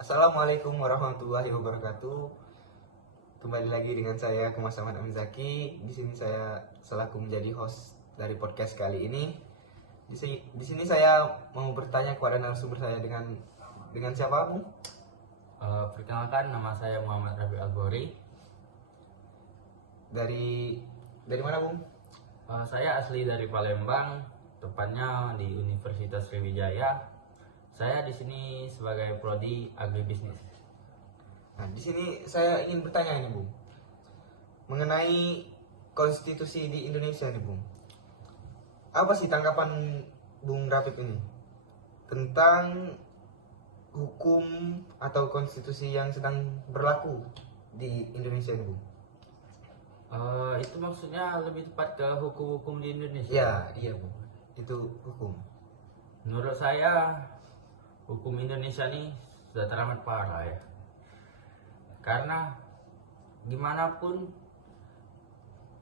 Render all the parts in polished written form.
Assalamualaikum warahmatullahi wabarakatuh. Kembali lagi dengan saya Kemas Ahmad Amin Zaki. Di sini saya selaku menjadi host dari podcast kali ini. Di sini saya mau bertanya kepada narasumber saya dengan siapa, Bung? Perkenalkan, nama saya Muhammad Rafi Al-Bori. Dari mana, Bung? Saya asli dari Palembang, tepatnya di Universitas Sriwijaya. Saya di sini sebagai prodi agribisnis. Nah, di sini saya ingin bertanya nih, Bung, mengenai konstitusi di Indonesia nih, Bung. Apa sih tanggapan Bung Rafif ini tentang hukum atau konstitusi yang sedang berlaku di Indonesia ini, Bung? Itu maksudnya lebih tepat ke hukum-hukum di Indonesia. Ya, iya, Bung. Itu hukum. Menurut saya, hukum Indonesia nih sudah teramat parah ya. Karena gimana pun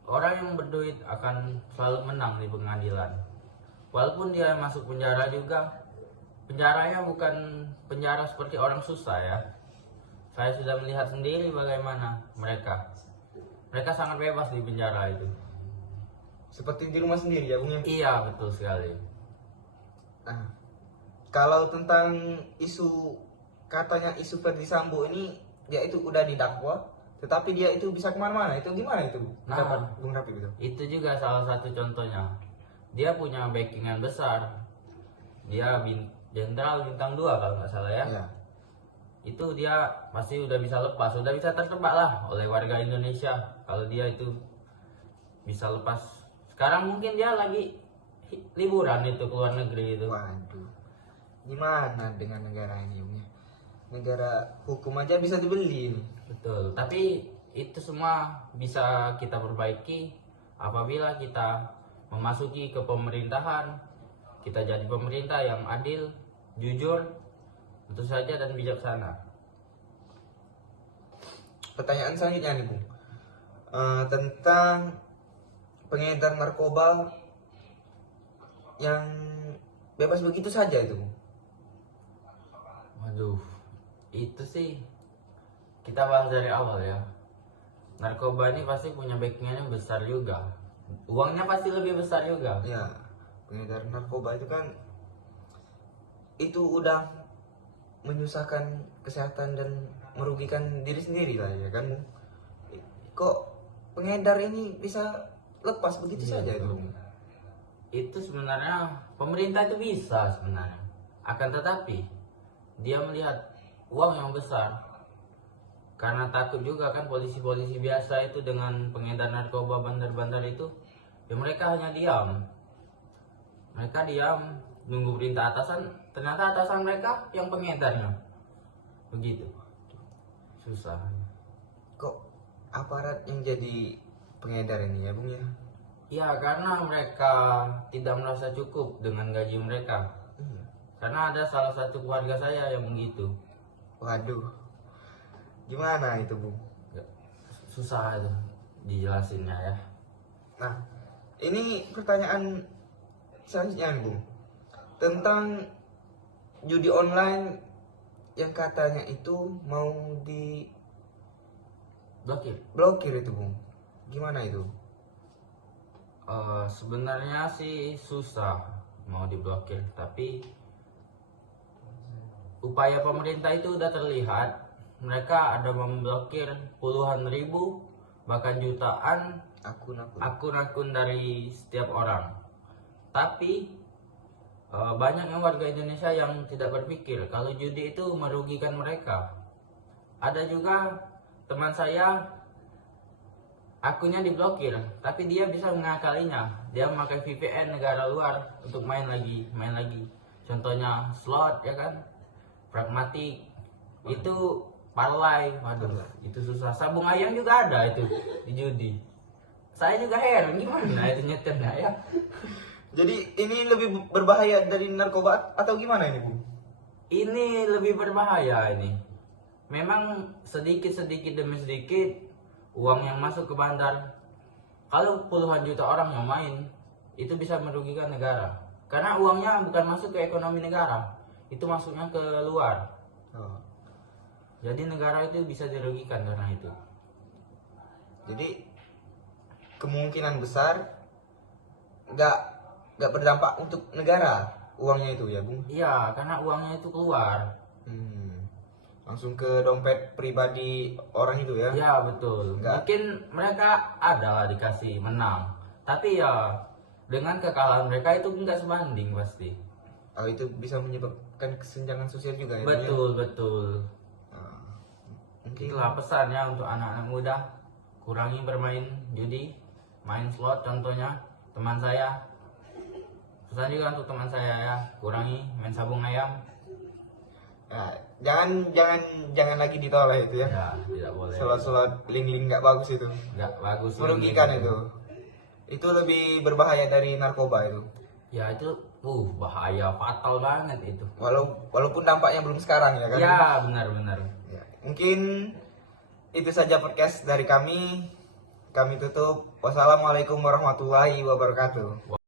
orang yang berduit akan selalu menang di pengadilan. Walaupun dia masuk penjara juga, penjaranya bukan penjara seperti orang susah ya. Saya sudah melihat sendiri bagaimana mereka sangat bebas di penjara itu. Seperti di rumah sendiri ya, Bung? Iya, betul sekali. Nah, kalau tentang katanya isu Ferdy Sambo ini, dia itu udah didakwa, tetapi dia itu bisa kemana-mana. Itu gimana itu, pendapat Bung Rafif itu? Itu juga salah satu contohnya. Dia punya backingan besar. Dia jenderal bintang 2 kalau nggak salah ya. Iya. Itu dia pasti udah bisa lepas, udah bisa tertebak lah oleh warga Indonesia kalau dia itu bisa lepas. Sekarang mungkin dia lagi liburan itu ke luar negeri itu. Waduh, gimana dengan negara ini, Bung? Negara hukum aja bisa dibeli ini. Betul, tapi itu semua bisa kita perbaiki apabila kita memasuki ke pemerintahan. Kita jadi pemerintah yang adil, jujur, tentu saja, dan bijaksana. Pertanyaan selanjutnya nih, Bung, tentang pengedar narkoba yang bebas begitu saja itu, Bung. Waduh, itu sih kita bahas dari awal ya. Narkoba ini pasti punya backingannya besar juga. Uangnya pasti lebih besar juga. Ya, pengedar narkoba itu kan itu udah menyusahkan kesehatan dan merugikan diri sendiri lah ya kan, Bung? Kok pengedar ini bisa lepas begitu saja itu, Bung? Itu sebenarnya pemerintah itu bisa sebenarnya. Akan tetapi dia melihat uang yang besar. Karena takut juga kan polisi-polisi biasa itu dengan pengedar narkoba bandar-bandar itu, ya mereka hanya diam. Mereka diam, nunggu perintah atasan, ternyata atasan mereka yang pengedarnya. Begitu. Susah. Kok aparat yang jadi pengedar ini ya, Bung ya? Ya, karena mereka tidak merasa cukup dengan gaji mereka. Karena ada salah satu keluarga saya yang begitu. Waduh, gimana itu, Bung? Susah itu dijelasinnya ya. Nah, ini pertanyaan selanjutnya, Bung, tentang judi online yang katanya itu mau Blokir. itu, Bung. Gimana itu? Sebenarnya sih susah mau diblokir, tapi upaya pemerintah itu udah terlihat. Mereka ada memblokir puluhan ribu bahkan jutaan akun-akun dari setiap orang. Tapi banyak yang warga Indonesia yang tidak berpikir kalau judi itu merugikan mereka. Ada juga teman saya, akunnya diblokir, tapi dia bisa mengakalinya. Dia memakai VPN negara luar untuk main lagi. Contohnya slot ya kan, pragmatik, itu parlay. Waduh, itu susah. Sabung ayam juga ada itu di judi. Saya juga heran gimana itu nyetirnya ya. Jadi ini lebih berbahaya dari narkoba atau gimana ini, Bung? Ini lebih berbahaya ini. Memang sedikit demi sedikit uang yang masuk ke bandar. Kalau puluhan juta orang yang main, itu bisa merugikan negara. Karena uangnya bukan masuk ke ekonomi negara, itu masuknya ke luar. Jadi negara itu bisa dirugikan karena itu. Jadi kemungkinan besar nggak berdampak untuk negara uangnya itu ya Bung. Iya, karena uangnya itu keluar. Langsung ke dompet pribadi orang itu ya. Ya betul. Enggak. Mungkin mereka ada lah dikasih menang, tapi ya dengan kekalahan mereka itu nggak sebanding pasti. Itu bisa menyebabkan kesenjangan sosial juga ya. Betul betul. Mungkin Itulah pesannya untuk anak-anak muda, kurangi bermain judi, main slot contohnya. Teman saya, pesan juga untuk teman saya ya, kurangi main sabung ayam. Ya, jangan lagi ditolak itu ya. Ya tidak boleh. Slot link nggak bagus itu. Nggak bagus. Merugikan itu. Itu lebih berbahaya dari narkoba itu. Ya itu bahaya, fatal banget itu. Walaupun dampaknya belum sekarang ya kan. Ya benar-benar. Ya, mungkin itu saja podcast dari kami. Kami tutup. Wassalamualaikum warahmatullahi wabarakatuh.